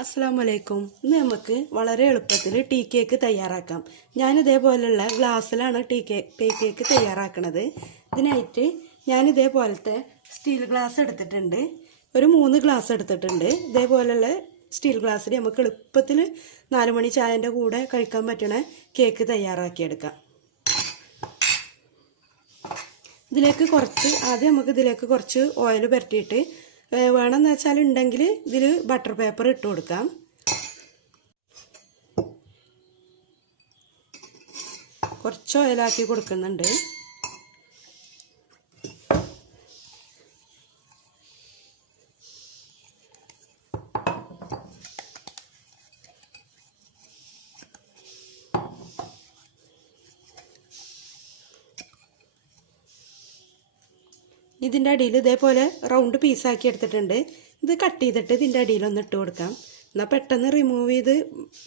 അസ്സലാമലൈക്കും. ഇന്ന് നമുക്ക് വളരെ എളുപ്പത്തിൽ ടീ കേക്ക് തയ്യാറാക്കാം. ഞാൻ ഇതേപോലെയുള്ള ഗ്ലാസ്സിലാണ് ടീ കേക്ക് തയ്യാറാക്കുന്നത്. ഇതിനായിട്ട് ഞാൻ ഇതേപോലത്തെ സ്റ്റീൽ ഗ്ലാസ് എടുത്തിട്ടുണ്ട്. ഒരു 3 ഗ്ലാസ് എടുത്തിട്ടുണ്ട്. ഇതേപോലെയുള്ള സ്റ്റീൽ ഗ്ലാസ്സിൽ നമുക്ക് എളുപ്പത്തിൽ 4 മണി ചായൻ്റെ കൂടെ കഴിക്കാൻ പറ്റുന്ന കേക്ക് തയ്യാറാക്കിയെടുക്കാം. ആദ്യം നമുക്ക് ഇതിലേക്ക് കുറച്ച് ഓയിൽ പുരട്ടിയിട്ട് വേണമെന്ന് വെച്ചാൽ ഉണ്ടെങ്കിൽ ഇതിൽ ബട്ടർ പേപ്പർ ഇട്ട് കൊടുക്കാം. കുറച്ച് ഓയിലാക്കി കൊടുക്കുന്നുണ്ട്. ഇതിൻ്റെ അടിയിൽ ഇതേപോലെ റൗണ്ട് പീസാക്കി എടുത്തിട്ടുണ്ട്. ഇത് കട്ട് ചെയ്തിട്ട് ഇതിൻ്റെ അടിയിലൊന്ന് ഇട്ട് കൊടുക്കാം. എന്നാൽ പെട്ടെന്ന് റിമൂവ് ചെയ്ത്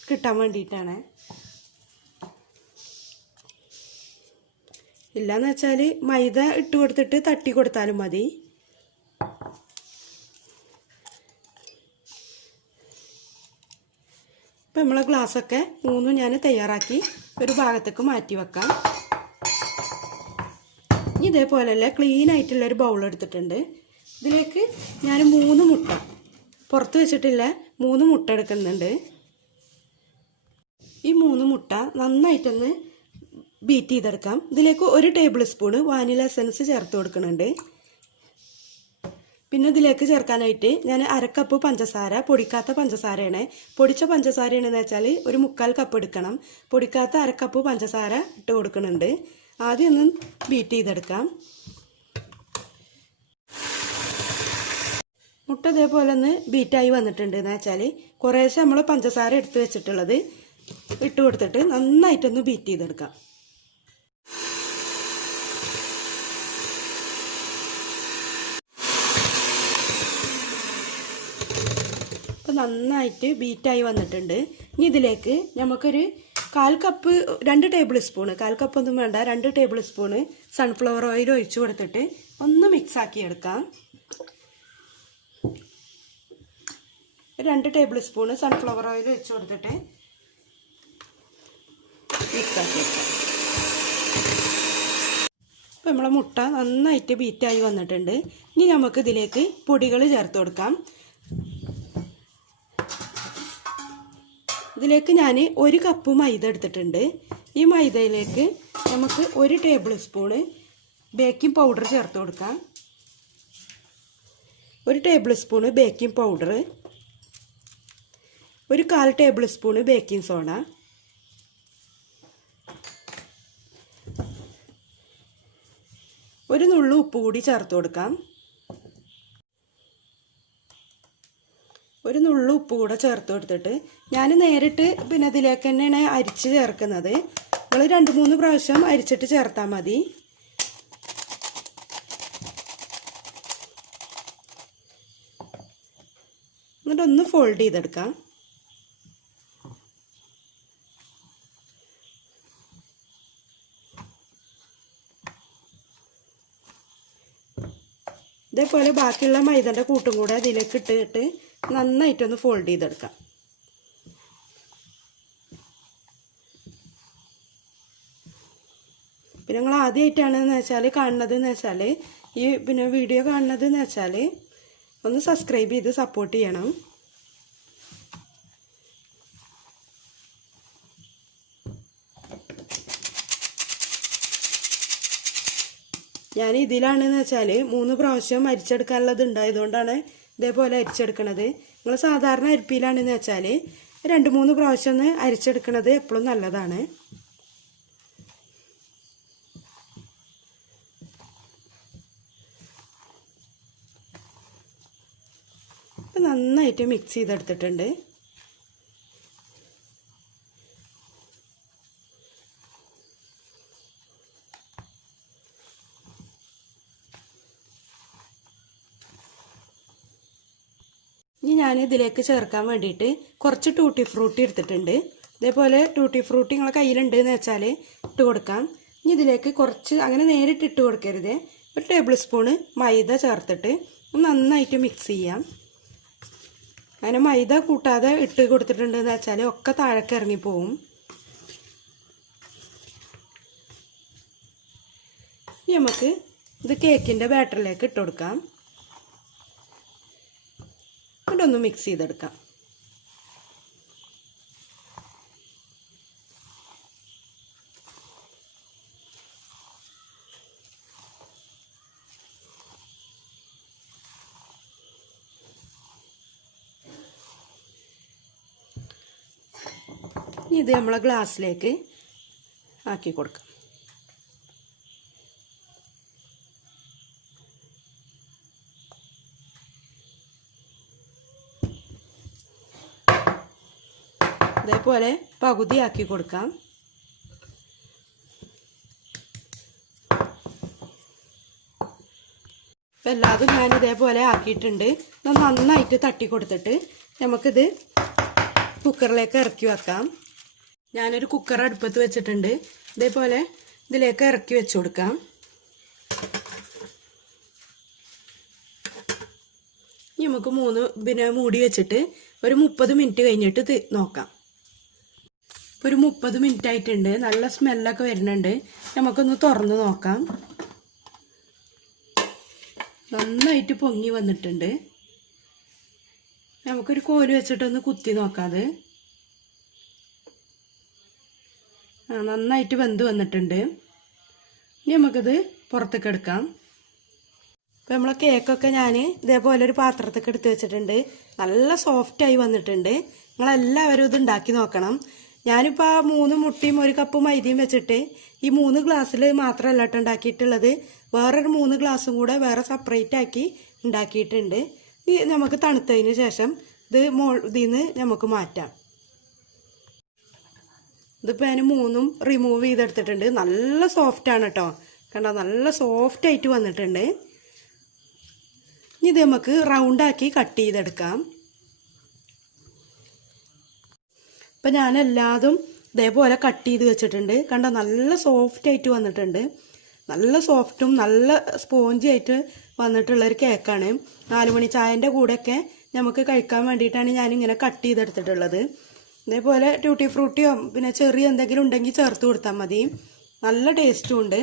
കിട്ടാൻ വേണ്ടിയിട്ടാണ്. ഇല്ലയെന്ന് വെച്ചാൽ മൈദ ഇട്ട് കൊടുത്തിട്ട് തട്ടി കൊടുത്താലും മതി. ഇപ്പം നമ്മളെ ഗ്ലാസ്സൊക്കെ 3 ഞാൻ തയ്യാറാക്കി ഒരു ഭാഗത്തേക്ക് മാറ്റി വെക്കാം. ഇതേപോലെയല്ല ക്ലീൻ ആയിട്ടുള്ളൊരു ബൗൾ എടുത്തിട്ടുണ്ട്. ഇതിലേക്ക് ഞാൻ 3 മുട്ട പുറത്ത് വെച്ചിട്ടില്ല, 3 മുട്ട എടുക്കുന്നുണ്ട്. ഈ 3 മുട്ട നന്നായിട്ടൊന്ന് ബീറ്റ് ചെയ്തെടുക്കാം. ഇതിലേക്ക് 1 ടേബിൾ സ്പൂണ് വാനില എസൻസ് ചേർത്ത് കൊടുക്കുന്നുണ്ട്. പിന്നെ ഇതിലേക്ക് ചേർക്കാനായിട്ട് ഞാൻ 1/2 കപ്പ് പഞ്ചസാര, പൊടിക്കാത്ത പഞ്ചസാരയാണ്. പൊടിച്ച പഞ്ചസാരയാണെന്ന് വെച്ചാൽ ഒരു 1/4 കപ്പ് എടുക്കണം. പൊടിക്കാത്ത 1/2 കപ്പ് പഞ്ചസാര ഇട്ട് കൊടുക്കുന്നുണ്ട്. ആദ്യം ഒന്ന് ബീറ്റ് ചെയ്തെടുക്കാം. മുട്ട ഇതേപോലെ ഒന്ന് ബീറ്റായി വന്നിട്ടുണ്ട് എന്ന് വെച്ചാൽ കുറേശ്ശെ നമ്മൾ പഞ്ചസാര എടുത്ത് വെച്ചിട്ടുള്ളത് ഇട്ട് കൊടുത്തിട്ട് നന്നായിട്ടൊന്ന് ബീറ്റ് ചെയ്തെടുക്കാം. ഇപ്പം നന്നായിട്ട് ബീറ്റായി വന്നിട്ടുണ്ട്. ഇനി ഇതിലേക്ക് നമുക്കൊരു 1/4 കപ്പ് 2 ടേബിൾ സ്പൂണ്, 1/4 കപ്പൊന്നും വേണ്ട, 2 ടേബിൾ സ്പൂണ് സൺഫ്ലവർ ഓയിൽ ഒഴിച്ചു കൊടുത്തിട്ട് ഒന്ന് മിക്സ് ആക്കി എടുക്കാം. 2 ടേബിൾ സ്പൂണ് സൺഫ്ലവർ ഓയിൽ ഒഴിച്ചു കൊടുത്തിട്ട് മിക്സ് ആക്കി എടുക്കാം. ഇപ്പം നമ്മളെ മുട്ട നന്നായിട്ട് ബീറ്റായി വന്നിട്ടുണ്ട്. ഇനി നമുക്ക് ഇതിലേക്ക് പൊടികൾ ചേർത്ത് കൊടുക്കാം. ഇതിലേക്ക് ഞാൻ 1 കപ്പ് മൈദ എടുത്തിട്ടുണ്ട്. ഈ മൈദയിലേക്ക് നമുക്ക് 1 ടേബിൾ സ്പൂണ് ബേക്കിംഗ് പൗഡർ ചേർത്ത് കൊടുക്കാം. 1 table spoon baking powder, 1/4 table spoon baking soda, ഒരു നുള്ളു ഉപ്പ് കൂടി ചേർത്ത് കൊടുക്കാം. ഒരു നുള്ളു ഉപ്പ് കൂടെ ചേർത്ത് കൊടുത്തിട്ട് ഞാൻ നേരിട്ട് പിന്നെ ഇതിലേക്ക് തന്നെയാണ് അരിച്ച് ചേർക്കുന്നത്. നിങ്ങൾ 2-3 പ്രാവശ്യം അരിച്ചിട്ട് ചേർത്താൽ മതി. എന്നിട്ടൊന്ന് ഫോൾഡ് ചെയ്തെടുക്കാം. ഇതേപോലെ ബാക്കിയുള്ള മൈദൻ്റെ കൂട്ടും കൂടെ അതിലേക്ക് ഇട്ടിട്ട് നന്നായിട്ടൊന്ന് ഫോൾഡ് ചെയ്തെടുക്കാം. പിന്നെ നിങ്ങൾ ആദ്യമായിട്ടാണെന്ന് വെച്ചാൽ കാണുന്നതെന്ന് വെച്ചാൽ ഈ പിന്നെ വീഡിയോ കാണുന്നതെന്ന് വെച്ചാൽ ഒന്ന് സബ്സ്ക്രൈബ് ചെയ്ത് സപ്പോർട്ട് ചെയ്യണം. ഞാൻ ഇതിലാണെന്ന് വെച്ചാൽ 3 പ്രാവശ്യം അരിച്ചെടുക്കാനുള്ളത് ഉണ്ടായതുകൊണ്ടാണ് ഇതേപോലെ അരിച്ചെടുക്കണത്. നിങ്ങൾ സാധാരണ അരിപ്പിയിലാണെന്ന് വെച്ചാൽ 2-3 പ്രാവശ്യം ഒന്ന് അരിച്ചെടുക്കണത് എപ്പോഴും നല്ലതാണ്. ഇപ്പം നന്നായിട്ട് മിക്സ് ചെയ്തെടുത്തിട്ടുണ്ട്. ഇനി ഞാൻ ഇതിലേക്ക് ചേർക്കാൻ വേണ്ടിയിട്ട് കുറച്ച് ടൂട്ടി ഫ്രൂട്ടി എടുത്തിട്ടുണ്ട്. ഇതേപോലെ ടൂട്ടി ഫ്രൂട്ടി നിങ്ങളെ കയ്യിലുണ്ട് എന്ന് വെച്ചാൽ ഇട്ട് കൊടുക്കാം. ഇനി ഇതിലേക്ക് കുറച്ച് അങ്ങനെ നേരിട്ട് ഇട്ട് കൊടുക്കരുത്. 1 ടേബിൾ സ്പൂണ് മൈദ ചേർത്തിട്ട് നന്നായിട്ട് മിക്സ് ചെയ്യാം. അങ്ങനെ മൈദ കൂട്ടാതെ ഇട്ട് കൊടുത്തിട്ടുണ്ടെന്ന് വെച്ചാൽ ഒക്കെ താഴേക്ക് ഇറങ്ങിപ്പോവും. ഇനി നമുക്ക് ഇത് കേക്കിൻ്റെ ബാറ്ററിലേക്ക് ഇട്ട് കൊടുക്കാം. എന്നിട്ടൊന്ന് മിക്സ് ചെയ്തെടുക്കാം. ഇത് നമ്മളെ ഗ്ലാസ്സിലേക്ക് ആക്കി കൊടുക്കാം. ഇതേപോലെ പകുതി ആക്കി കൊടുക്കാം. അപ്പം എല്ലാതും ഞാൻ ഇതേപോലെ ആക്കിയിട്ടുണ്ട്. നന്നായിട്ട് തട്ടി കൊടുത്തിട്ട് നമുക്കിത് കുക്കറിലേക്ക് ഇറക്കി വെക്കാം. ഞാനൊരു കുക്കർ അടുപ്പത്ത് വെച്ചിട്ടുണ്ട്. ഇതേപോലെ ഇതിലേക്ക് ഇറക്കി വെച്ച് കൊടുക്കാം. നമുക്ക് മൂടി വെച്ചിട്ട് ഒരു 30 മിനിറ്റ് കഴിഞ്ഞിട്ട് നോക്കാം. ഒരു 30 മിനിറ്റ് ആയിട്ടുണ്ട്. നല്ല സ്മെല്ലൊക്കെ വരുന്നുണ്ട്. നമുക്കൊന്ന് തുറന്ന് നോക്കാം. നന്നായിട്ട് പൊങ്ങി വന്നിട്ടുണ്ട്. നമുക്കൊരു കോല് വെച്ചിട്ടൊന്ന് കുത്തി നോക്കാതെ. നന്നായിട്ട് വെന്ത് വന്നിട്ടുണ്ട്. ഇനി നമുക്കിത് പുറത്തേക്ക് എടുക്കാം. അപ്പോൾ നമ്മളെ കേക്കൊക്കെ ഞാൻ ഇതേപോലെ ഒരു പാത്രത്തേക്ക് എടുത്ത് വെച്ചിട്ടുണ്ട്. നല്ല സോഫ്റ്റായി വന്നിട്ടുണ്ട്. നിങ്ങളെല്ലാവരും ഇത് ഉണ്ടാക്കി നോക്കണം. ഞാനിപ്പോൾ ആ 3 മുട്ടയും 1 കപ്പ് മൈദയും വെച്ചിട്ട് ഈ 3 ഗ്ലാസ്സിൽ മാത്രമല്ല കേട്ടോ ഉണ്ടാക്കിയിട്ടുള്ളത്. വേറൊരു 3 ഗ്ലാസ്സും കൂടെ വേറെ സെപ്പറേറ്റ് ആക്കി ഉണ്ടാക്കിയിട്ടുണ്ട്. നമുക്ക് തണുത്തതിന് ശേഷം ഇതിൽ നിന്ന് നമുക്ക് മാറ്റാം. ഇതിപ്പോൾ ഞാൻ 3ഉം റിമൂവ് ചെയ്തെടുത്തിട്ടുണ്ട്. നല്ല സോഫ്റ്റാണ് കേട്ടോ. കണ്ടോ, നല്ല സോഫ്റ്റായിട്ട് വന്നിട്ടുണ്ട്. ഇനി ഇത് നമുക്ക് റൗണ്ടാക്കി കട്ട് ചെയ്തെടുക്കാം. ഇപ്പം ഞാൻ എല്ലാതും ഇതേപോലെ കട്ട് ചെയ്ത് വെച്ചിട്ടുണ്ട്. കണ്ടോ, നല്ല സോഫ്റ്റായിട്ട് വന്നിട്ടുണ്ട്. നല്ല സോഫ്റ്റും നല്ല സ്പോഞ്ചി ആയിട്ട് വന്നിട്ടുള്ളൊരു കേക്കാണ്. 4 മണി ചായൻ്റെ കൂടെയൊക്കെ നമുക്ക് കഴിക്കാൻ വേണ്ടിയിട്ടാണ് ഞാനിങ്ങനെ കട്ട് ചെയ്തെടുത്തിട്ടുള്ളത്. ഇതേപോലെ ട്യൂട്ടി ഫ്രൂട്ടിയോ പിന്നെ ചെറിയ എന്തെങ്കിലും ഉണ്ടെങ്കിൽ ചേർത്ത് കൊടുത്താൽ മതി. നല്ല ടേസ്റ്റും ഉണ്ട്.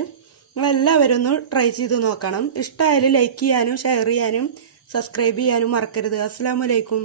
നിങ്ങളെല്ലാവരും ഒന്ന് ട്രൈ ചെയ്ത് നോക്കണം. ഇഷ്ടമായാലും ലൈക്ക് ചെയ്യാനും ഷെയർ ചെയ്യാനും സബ്സ്ക്രൈബ് ചെയ്യാനും മറക്കരുത്. അസ്സലാമു അലൈക്കും.